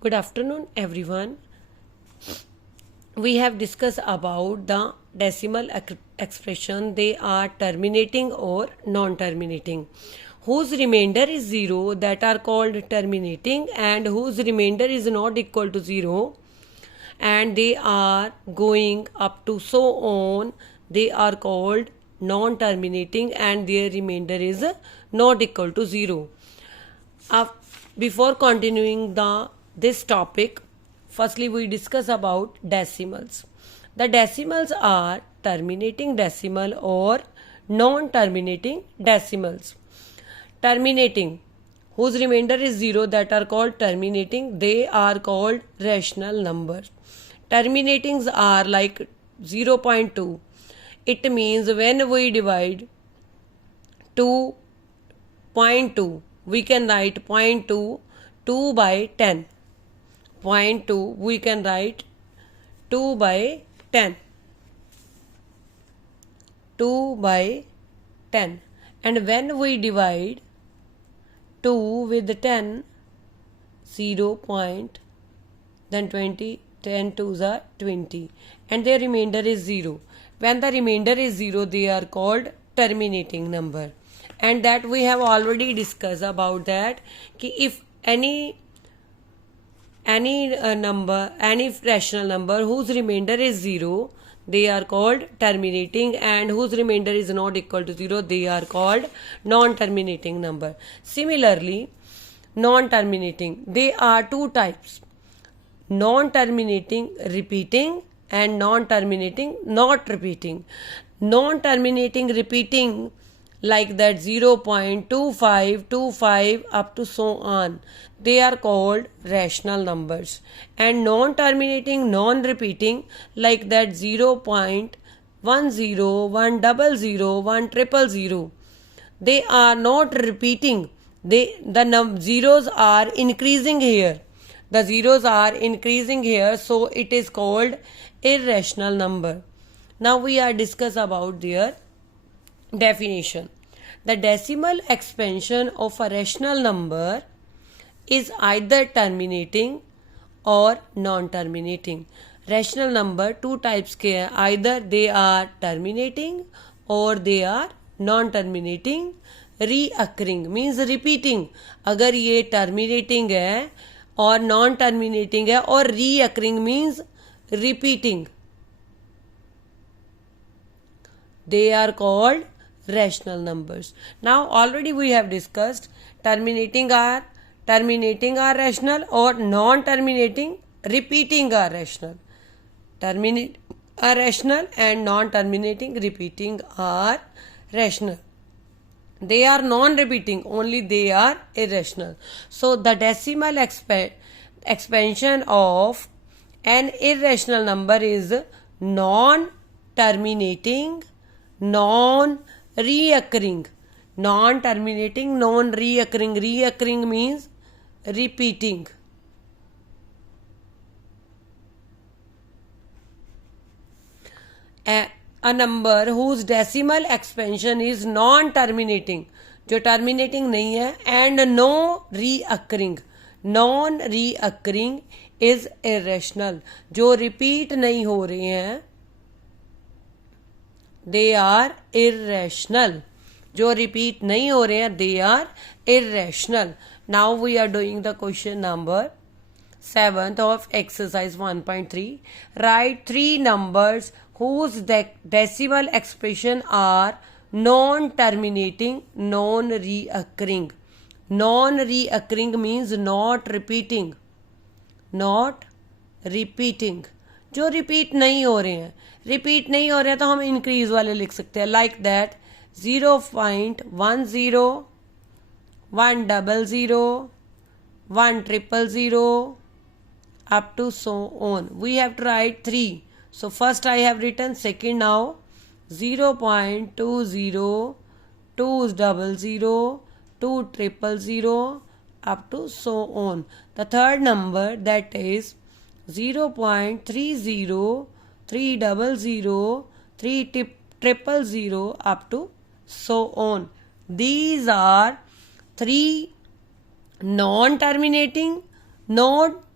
Good afternoon, everyone. We have discussed about the decimal expression. They are terminating or non-terminating. Whose remainder is 0, that are called terminating, and whose remainder is not equal to 0 and they are going up to so on, they are called non-terminating and their remainder is not equal to 0. Before continuing this topic, firstly we discuss about decimals. The decimals are terminating decimal or non-terminating decimals. Terminating, whose remainder is 0, that are called terminating, they are called rational numbers. Terminatings are like 0.2. It means when we divide 2.2, we can write 0.2 2 by 10. 0.2 we can write 2 by 10. 2 by 10. And when we divide 2 with 10, 0. Then 20, 10 2s are 20 and their remainder is 0. When the remainder is 0, they are called terminating number. And that we have already discussed about that कि if any number, any rational number whose remainder is 0, they are called terminating, and whose remainder is not equal to 0, they are called non-terminating number. Similarly, non-terminating, they are two types: non-terminating repeating and non-terminating not repeating. Non-terminating repeating, like that 0.2525 up to so on, they are called rational numbers. And non-terminating non-repeating, like that 0.10 100 100 they are not repeating. The zeros are increasing here. The zeros are increasing here, so it is called irrational number. Now we are discuss about their definition. The decimal expansion of a rational number is either terminating or non-terminating. Rational number two types के हैं, either they are terminating or they are non-terminating. Reoccurring means repeating. अगर ये terminating है और non-terminating है, और reoccurring means repeating, they are called rational numbers. Now already we have discussed terminating are rational, or non-terminating repeating are rational. Terminate are rational and non-terminating repeating are rational. They are non-repeating, only they are irrational. So the decimal expansion of an irrational number is non-terminating, non-reoccurring. Non-terminating, non-reoccurring. Reoccurring means repeating. A number whose decimal expansion is non-terminating, जो terminating नहीं है, and no reoccurring. Non-reoccurring is irrational. जो repeat नहीं हो रहे हैं, they are irrational. जो repeat नहीं हो रहे हैं, they are irrational. Now we are doing the question number 7th of exercise 1.3. Write 3 numbers whose decimal expression are non-terminating, non-reoccurring. Non-reoccurring means not repeating. Not repeating. जो repeat नहीं हो रहे हैं, repeat नहीं हो रहे हैं तो हम increase वाले लिख सकते हैं, like that 0.10 100 100 up to so on. We have to write 3. So first I have written, second now 0.20 200 200 up to so on. The third number, that is 0.30 300 300 up to so on. These are 3 non-terminating,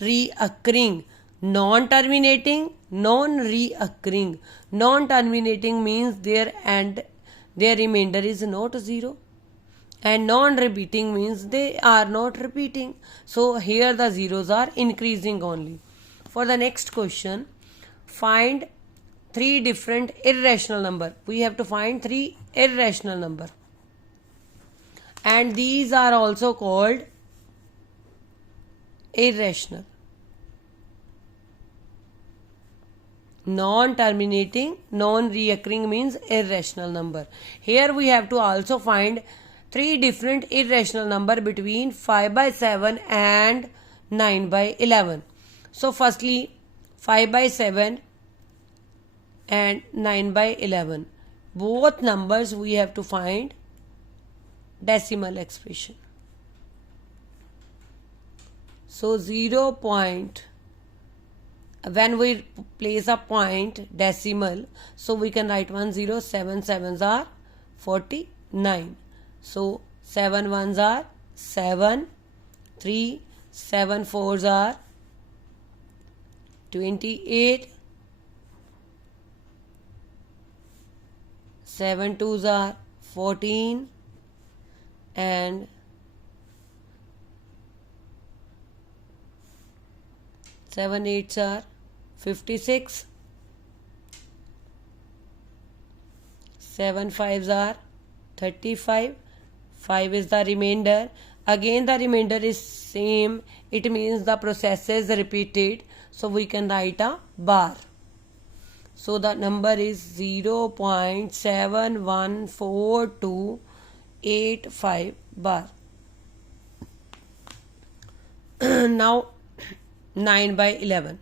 non-reoccurring. Non-terminating, non-reoccurring. Non-terminating means their remainder is not 0, and non-repeating means they are not repeating. So here the zeros are increasing only. For the next question, find three different irrational number. We have to find three irrational number, and these are also called irrational. Non-terminating, non-reoccurring means irrational number. Here we have to also find three different irrational number between 5/7 and 9/11. So firstly, 5/7 and 9/11. Both numbers we have to find decimal expression. So 0 point, when we place a point decimal, so we can write 10. 7 sevens are 49. So 7 ones are 7, 3, 7 fours are 28, 7 twos are 14, and 7 eights are 56, 7 fives are 35, 5 is the remainder. Again the remainder is same, it means the process is repeated, so we can write a bar. So the number is 0.714285 bar. Now 9/11.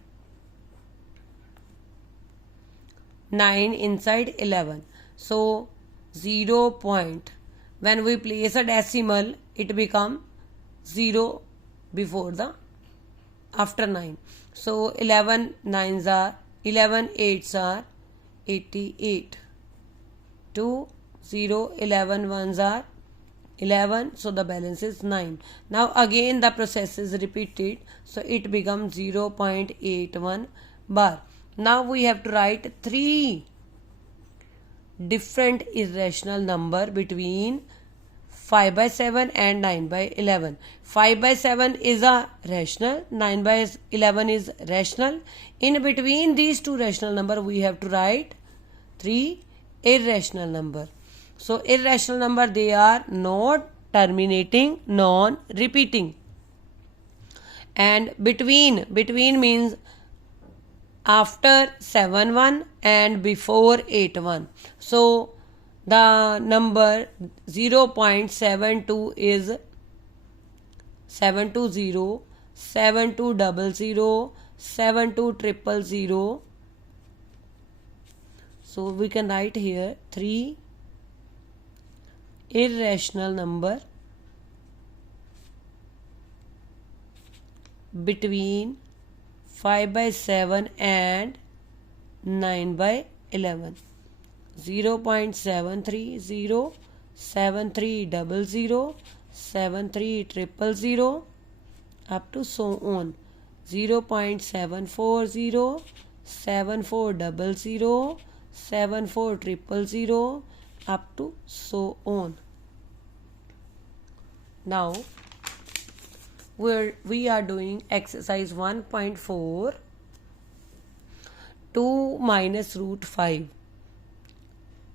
9 inside 11. So 0 point. When we place a decimal, it becomes 0 before the after 9. So 11 nines are 11 eights are 88. 2 0 11 ones are 11, so the balance is 9. Now again the process is repeated, so it becomes 0.81 bar. Now we have to write three different irrational number between 5/7 and 9/11. 5/7 is a rational, 9/11 is rational. In between these two rational number, we have to write three irrational number. So irrational number, they are not terminating, non-repeating. And between means after 7/1 and before 8/1. So the number 0.72 is 720, 7200, 72000. So we can write here three irrational number between 5/7 and 9/11. 0.730, 7300, 73000 up to so on. 0.740, 7400, 74000 up to so on. Now we are doing exercise 1.4, 2 minus root 5.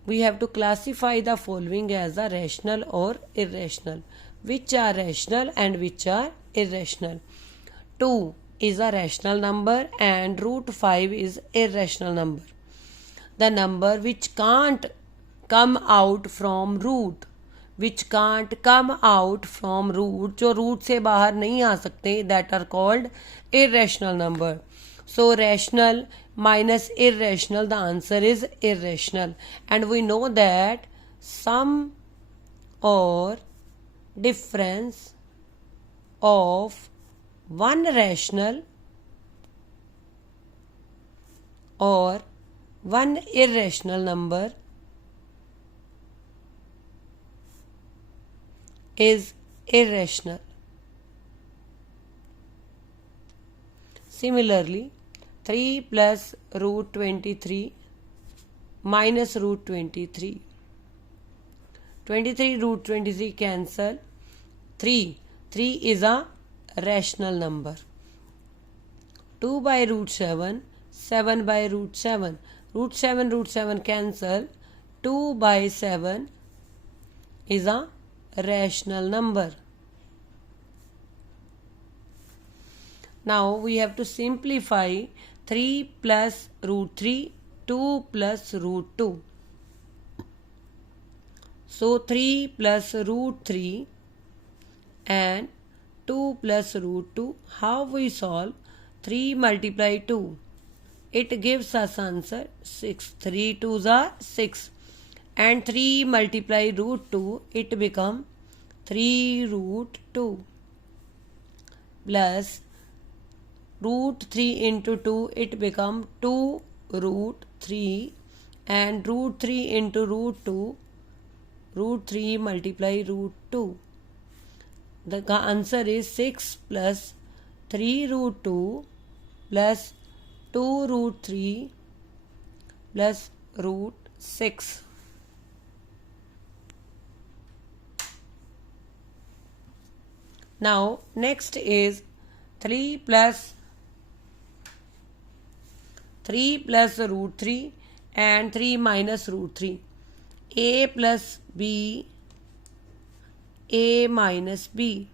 We have to classify the following as a rational or irrational. Which are rational and which are irrational? 2 is a rational number and root 5 is irrational number. The number which can't come out from root, which can't come out from root, जो root से बाहर नहीं आ सकते, that are called irrational number. So rational minus irrational, the answer is irrational. And we know that sum or difference of one rational or one irrational number is irrational. Similarly, 3 plus root 23 minus root 23. 23 root 23 cancel. 3. 3 is a rational number. 2 by root 7. 7 by root 7. Root 7 cancel. 2 by 7 is a rational number. Now we have to simplify 3 plus root 3, 2 plus root 2. So 3 plus root 3 and 2 plus root 2. How we solve? 3 multiply 2. It gives us answer 6. 3 2s are 6. And 3 multiply root 2. It become 3 root 2. Plus root 3 into 2. It become 2 root 3. And root 3 into root 2. Root 3 multiply root 2. The answer is 6 plus 3 root 2 plus 2 root 3 plus root 6. Now next is 3 plus root 3 and 3 minus root 3. A plus B, A minus B.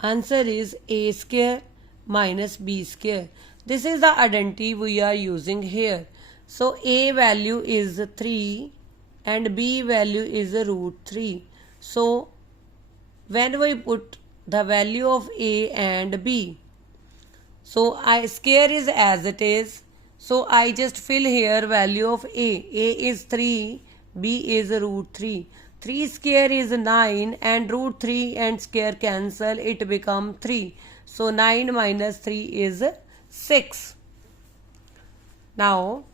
Answer is A square minus B square. This is the identity we are using here. So A value is 3 and B value is root 3. So when we put the value of A and B, so I square is as it is. So I just fill here value of A. A is 3, B is root 3. 3 square is 9 and root 3 and square cancel. It become 3. So 9 minus 3 is 6. Now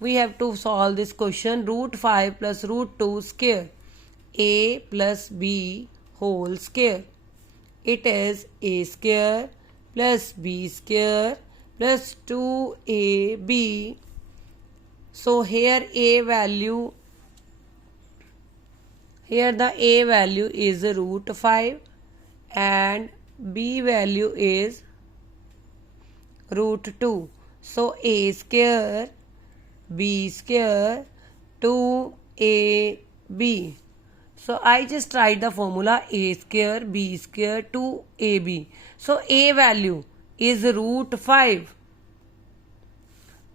we have to solve this question. Root 5 plus root 2 square. A plus B whole square. It is A square plus B square plus 2AB. So here A value, here the A value is root 5 and B value is root 2. So A square B square 2AB. So I just write the formula A square B square 2AB. So A value is root 5.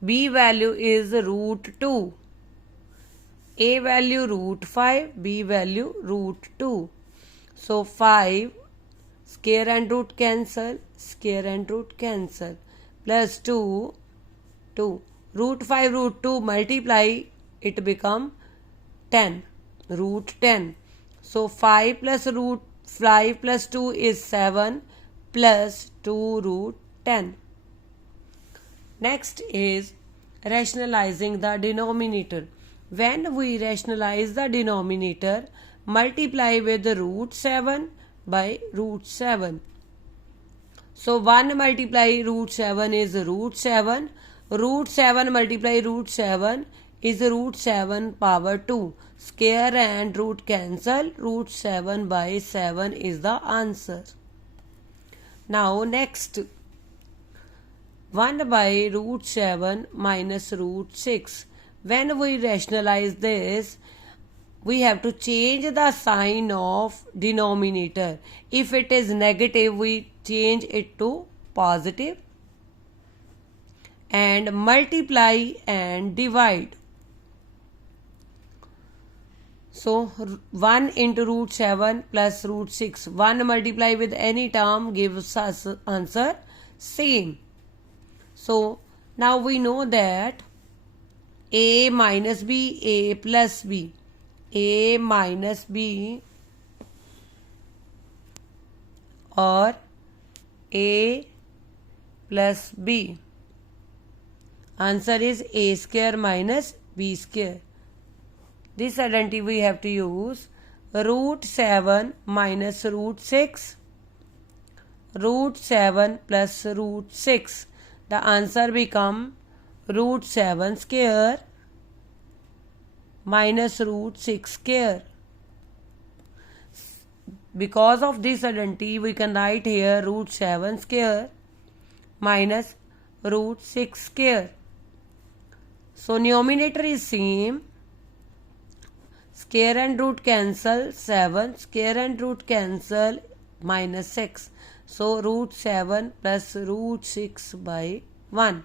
B value is root 2. A value root 5, B value root 2. So 5 square and root cancel, square and root cancel. Plus 2, 2. Root 5 root 2 multiply, it become 10. Root 10. So 5 plus root 5 plus 2 is 7 plus 2 root 10. Next is rationalizing the denominator. When we rationalize the denominator, multiply with root 7 by root 7. So 1 multiply root 7 is root 7. Root 7 multiply root 7 is root 7 power 2. Square and root cancel. Root 7 by 7 is the answer. Now next, 1 by root 7 minus root 6. When we rationalize this, we have to change the sign of denominator. If it is negative, we change it to positive. And multiply and divide. So 1 into root 7 plus root 6. 1 multiply with any term gives us answer same. So now we know that A minus B, A plus B. A minus B or A plus B. Answer is A square minus B square. This identity we have to use. Root 7 minus root 6. root 7 plus root 6. The answer become root 7 square minus root 6 square. Because of this identity, we can write here root 7 square minus root 6 square. So numerator is same. Square and root cancel, 7. Square and root cancel, minus 6. So root 7 plus root 6 by 1.